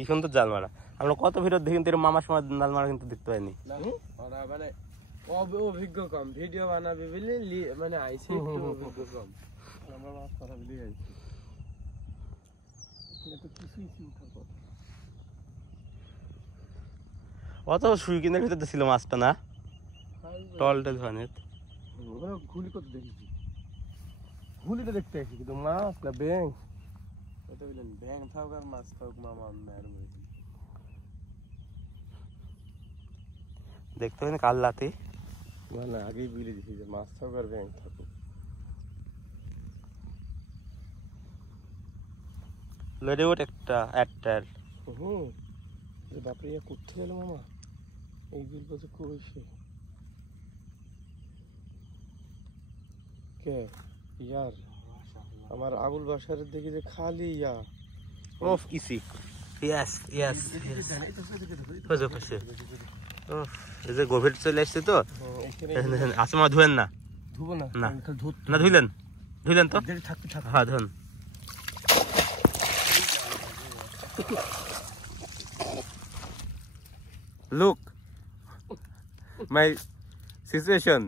কি সুন্দর জাল মারা। আমরা কত ভিডিও দেখি কিন্তু মামার সময় জাল মারা কিন্তু দেখতে পাইনি। মানে অভিজ্ঞ কম, ভিডিও বানাবি বলে মানে আইসি একটু অভিজ্ঞ কম। আমরা মাছ ধরা বলে আইছি, এটা কিছুই উঠার কথা। অত সুই কিনের ভিতরে ছিল মাছটা না, টলটা ধরনের। ঘুলি কত দেখেছি, ঘুলিটা দেখতে আসি কিন্তু মাছ না ব্যাং। কত বললেন ব্যাং থাক আর মাছ থাক মামা দেখতে পাই না কাল্লাতে না, আগেই বুঝে দিছি যে মাছ থাক আর ব্যাং থাকুক। লড়ে ওঠ একটা একটার। বাপরে ইয়া করতে গেল মামা, এই বিল কত কইছে কে ইয়ার। আমার আবুল বাসারের দেখি যে খালি ইয়া ওফ ইসি। ইয়েস ইয়েস বুঝে পারছি। ওফ এই যে গভীর চলে আসছে তো আসমা ধুয়েন না। ধুবো না না না ধুইলেন ধুইলেন তো থাকতে থাক। হ্যাঁ ধুন। Look my situation.